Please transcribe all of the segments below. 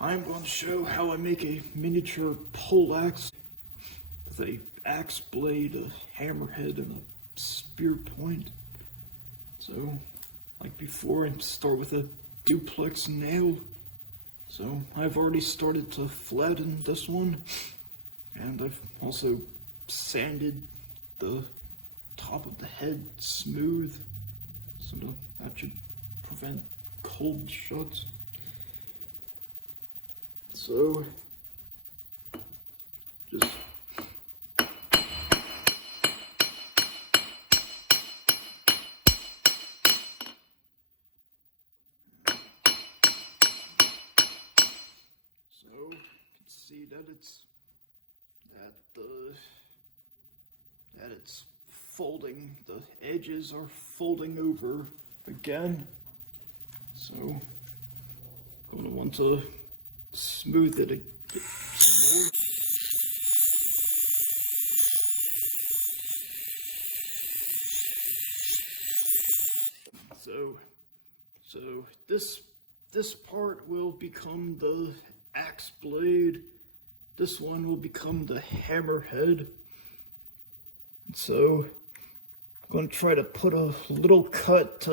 I'm going to show how I make a miniature poleaxe with a axe blade, a hammerhead, and a spear point. So, like before, I start with a duplex nail. So I've already started to flatten this one, and I've also sanded the top of the head smooth, so that should prevent cold shots. So, just so you can see that it's folding. The edges are folding over again. So I'm gonna want to smooth it some more. So this part will become the axe blade. This one will become the hammerhead. So I'm going to try to put a little cut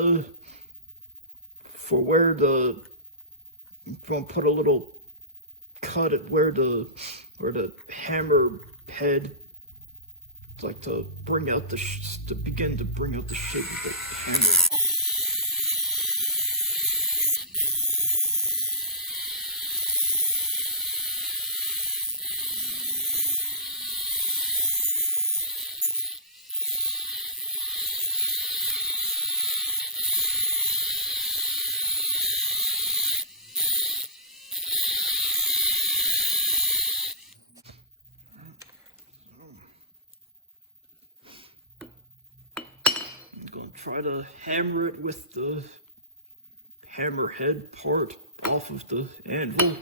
for where I'm going to put a little cut at where the hammer head, like to bring out to begin to bring out the shape of the hammer. Try to hammer it with the hammerhead part off of the anvil.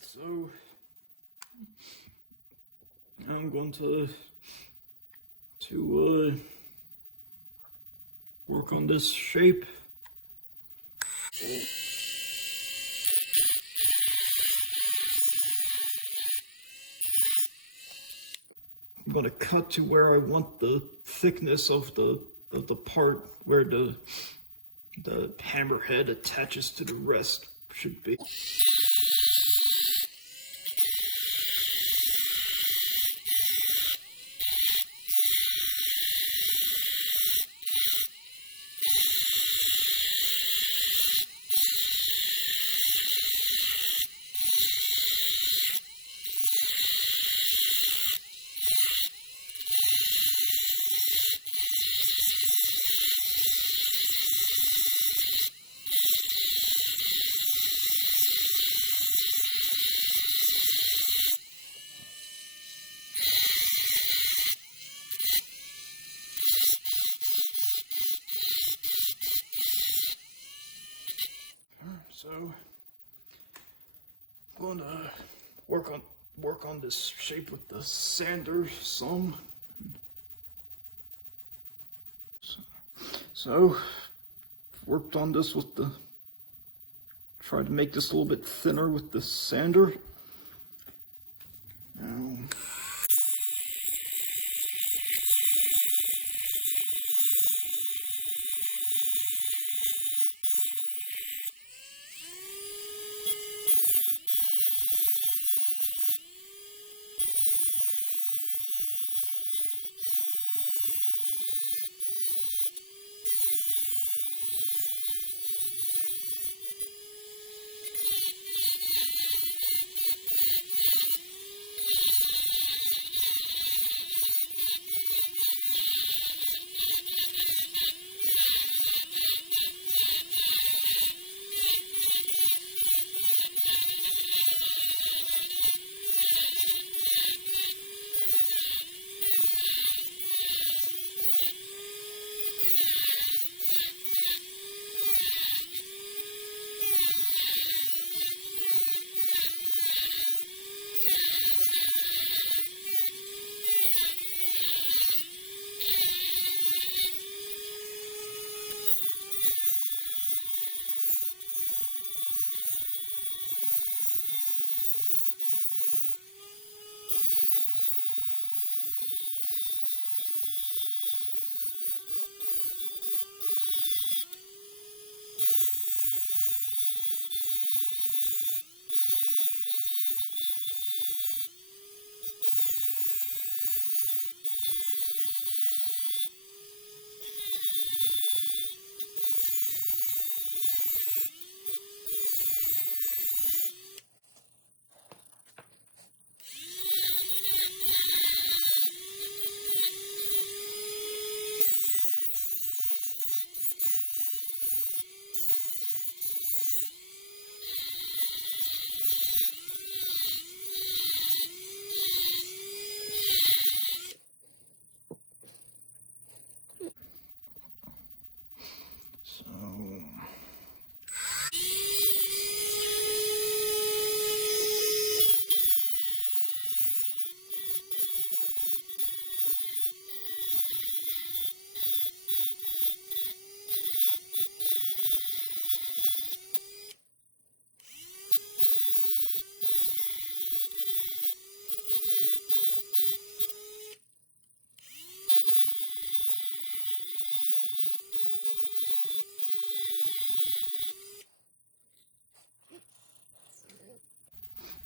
So I'm going to work on this shape. I'm going to cut to where I want the thickness of the part where the the hammerhead attaches to the rest should be. So I'm going to work on this shape with the sander some. So worked on this with the, tried to make this a little bit thinner with the sander.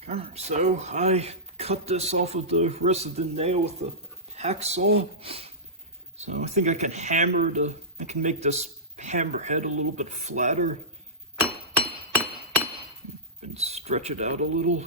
Now, so I cut this off of the rest of the nail with the hacksaw. So I think I can I can make this hammerhead a little bit flatter and stretch it out a little.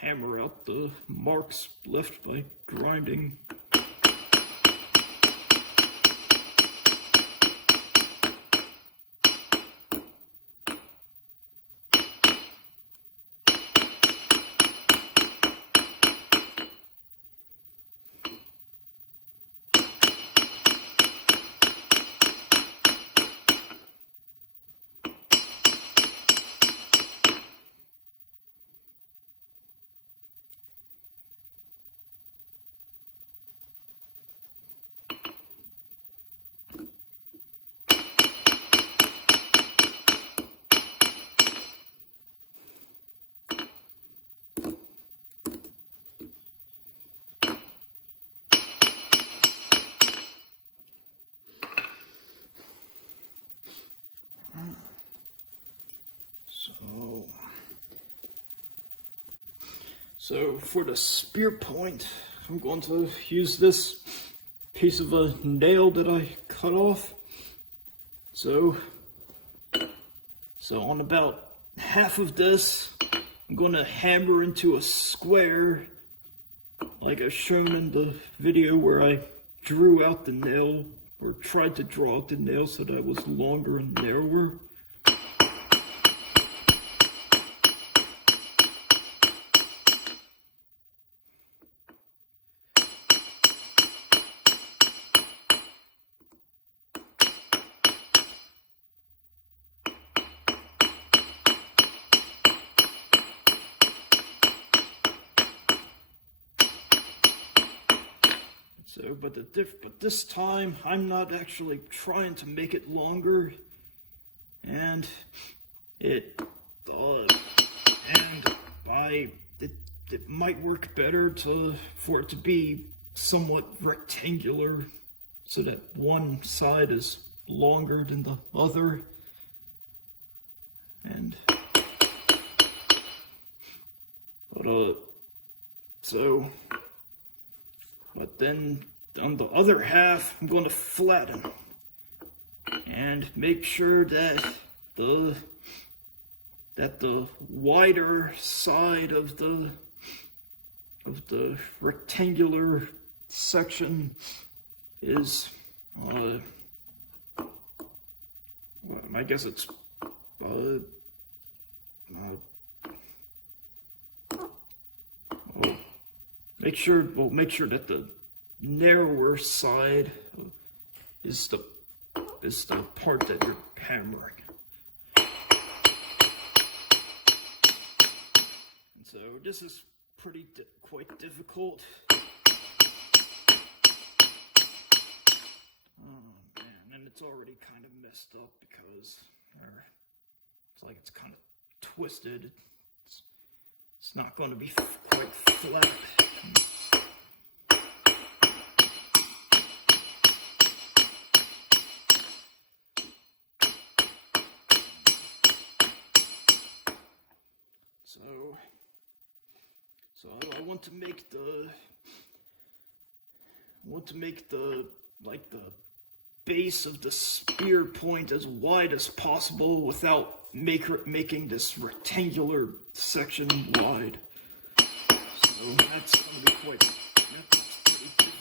hammer out the marks left by grinding. So for the spear point, I'm going to use this piece of a nail that I cut off. So on about half of this, I'm going to hammer into a square, like I've shown in the video where I drew out the nail, or tried to draw out the nail so that it was longer and narrower. But this time I'm not actually trying to make it longer, and it might work better for it to be somewhat rectangular, so that one side is longer than the other, but then on the other half, I'm going to flatten and make sure that the wider side of the rectangular section is, I guess it's make sure that the narrower side is the part that you're hammering. And so this is quite difficult. Oh man, and it's already kind of messed up because it's like it's kind of twisted. It's not going to be quite flat. So I want to make the base of the spear point as wide as possible without making this rectangular section wide. So that's going to be pretty difficult.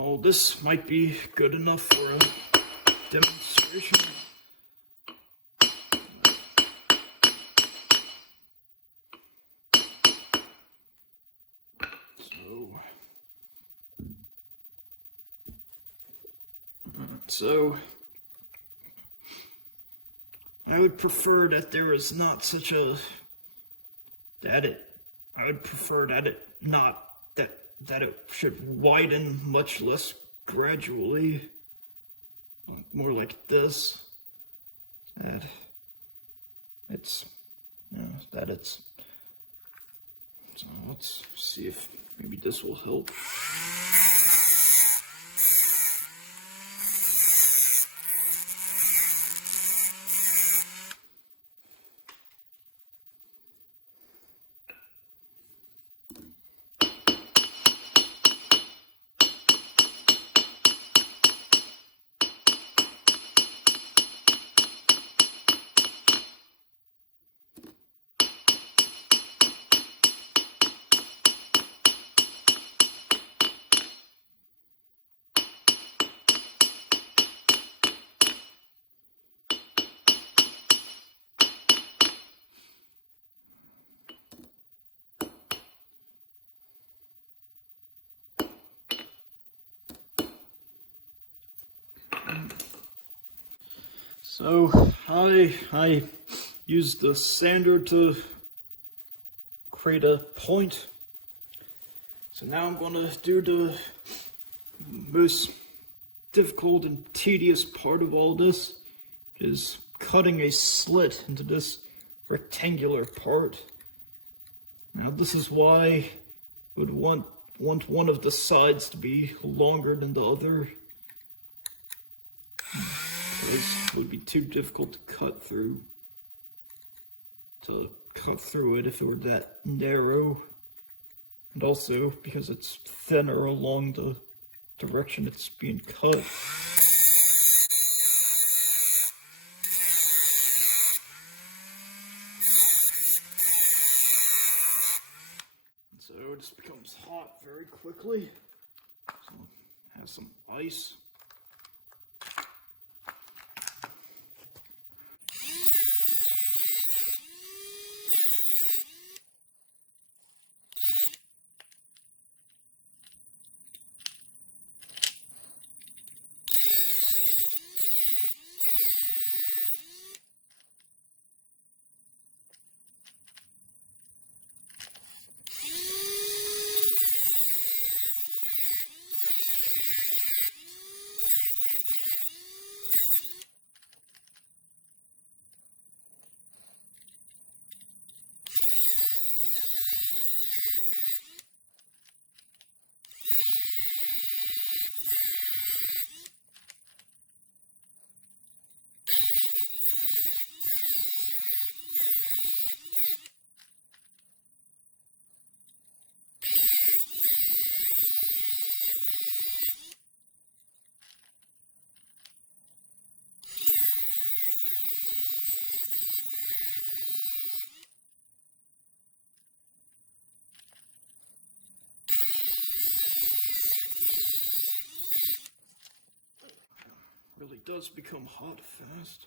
Oh, this might be good enough for a demonstration. So, I would prefer that there is not such a, I would prefer that it not, that it should widen much less gradually, more like this, that it's, so let's see if maybe this will help. So I used the sander to create a point. So now I'm going to do the most difficult and tedious part of all this, is cutting a slit into this rectangular part. Now this is why I would want one of the sides to be longer than the other. It would be too difficult to cut through it if it were that narrow, and also because it's thinner along the direction it's being cut. So it just becomes hot very quickly. So have some ice. Really does become hot fast.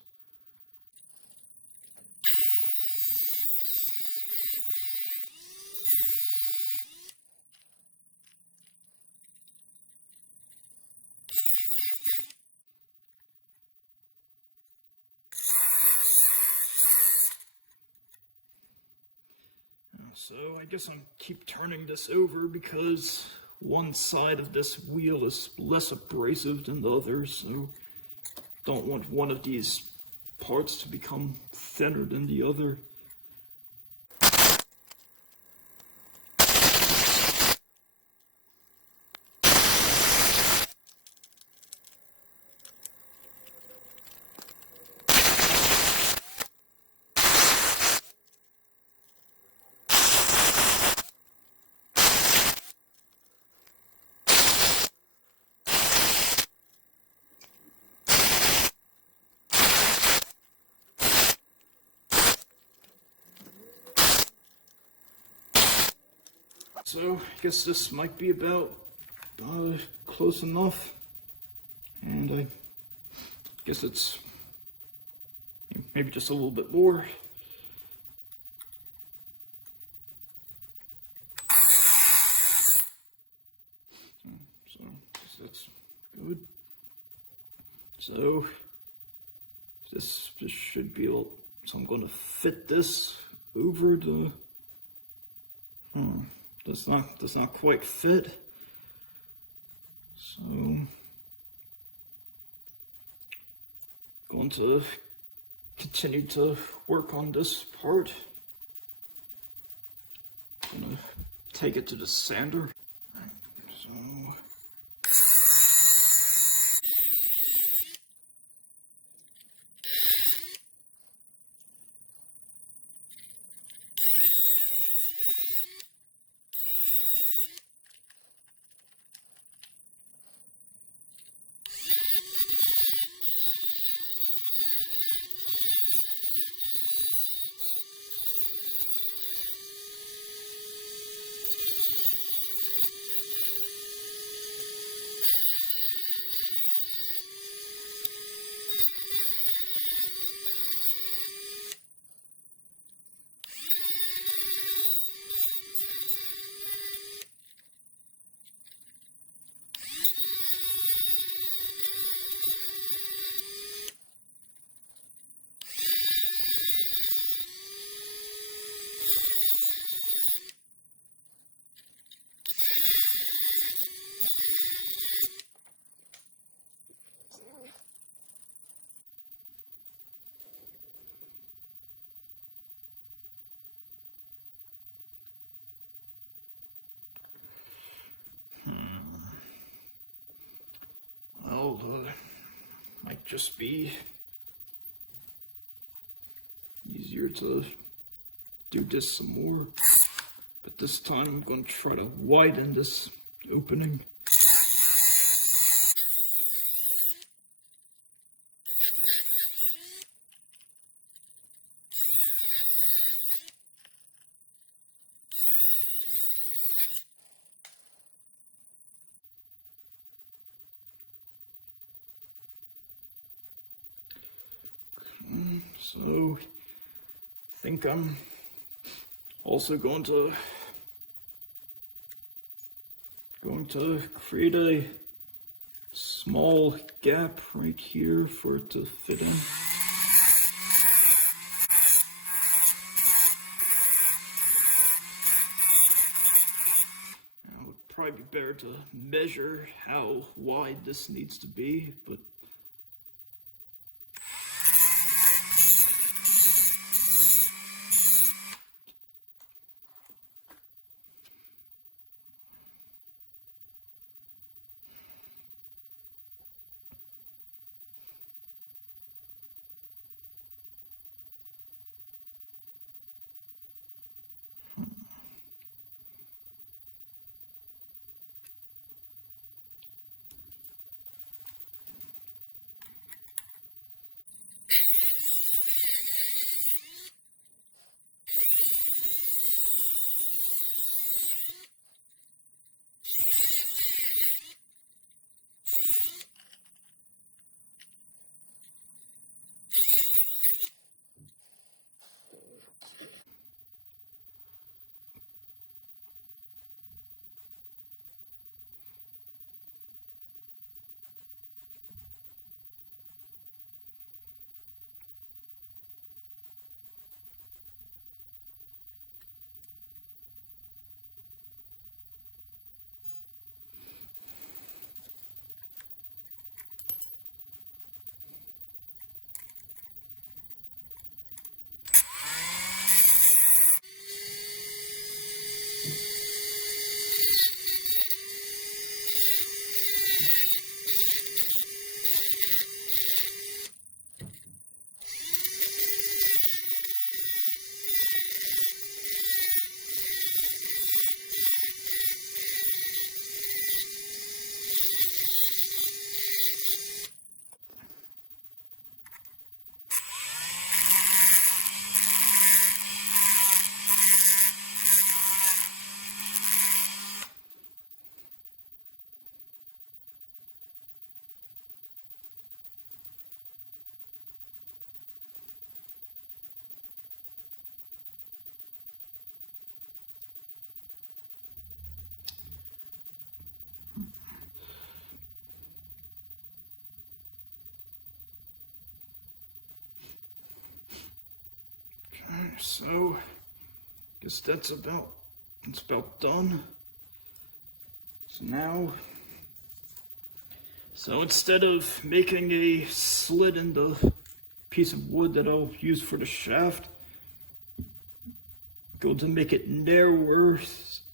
So I guess I'm keep turning this over because one side of this wheel is less abrasive than the other, so don't want one of these parts to become thinner than the other. So I guess this might be about close enough, and I guess it's maybe just a little bit more. So that's good. So this should be able. So I'm going to fit this over the. Does not quite fit. So going to continue to work on this part. Gonna take it to the sander. So might just be easier to do this some more, but this time I'm going to try to widen this opening. So I think I'm also going to create a small gap right here for it to fit in. Now, it would probably be better to measure how wide this needs to be, but so guess that's about done. So instead of making a slit in the piece of wood that I'll use for the shaft, go to make it narrower,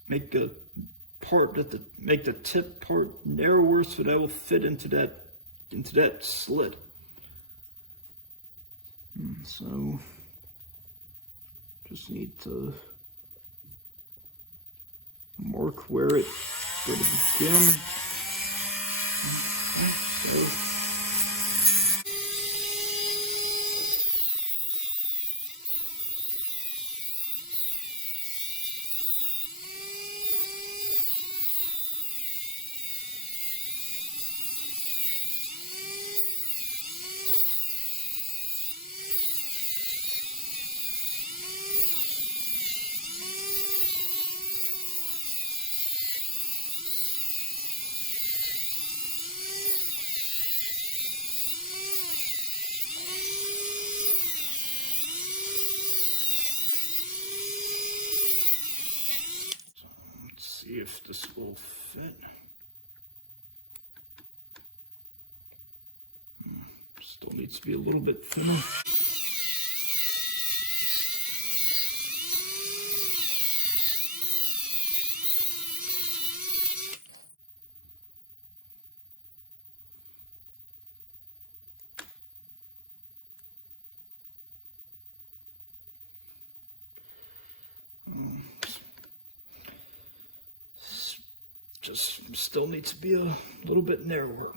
make the tip part narrower so that will fit into that slit. So just need to mark where to begin. See if this will fit. Still needs to be a little bit thinner. Just still needs to be a little bit narrower.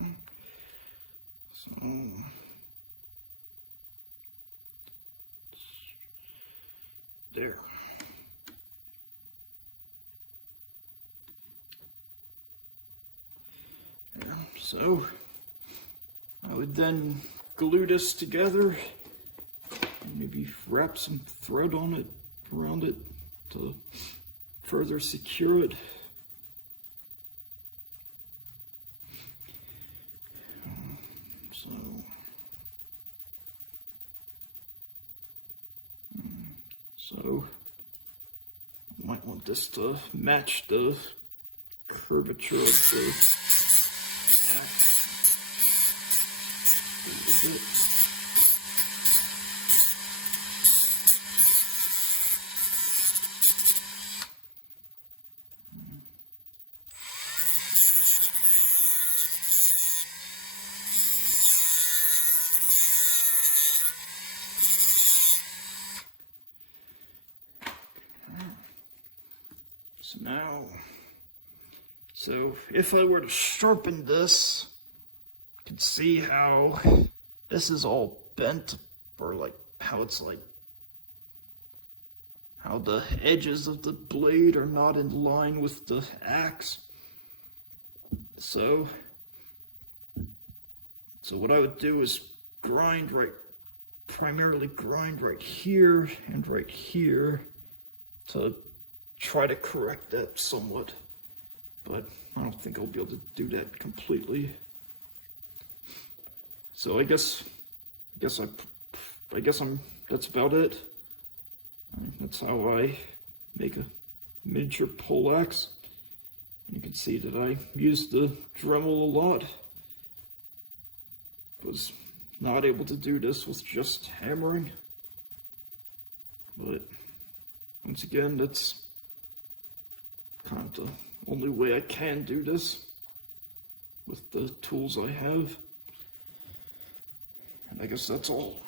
Okay. So there. So I would then glue this together and maybe wrap some thread on it, around it, to further secure it. So I might want this to match the curvature of the a little bit. So if I were to sharpen this, you can see how this is all bent, or like how it's like, how the edges of the blade are not in line with the axe. So what I would do is primarily grind right here and right here to try to correct that somewhat. But I don't think I'll be able to do that completely. So I guess that's about it. That's how I make a miniature poleaxe. You can see that I used the Dremel a lot. Was not able to do this with just hammering. But once again, that's kind of the only way I can do this with the tools I have. And I guess that's all.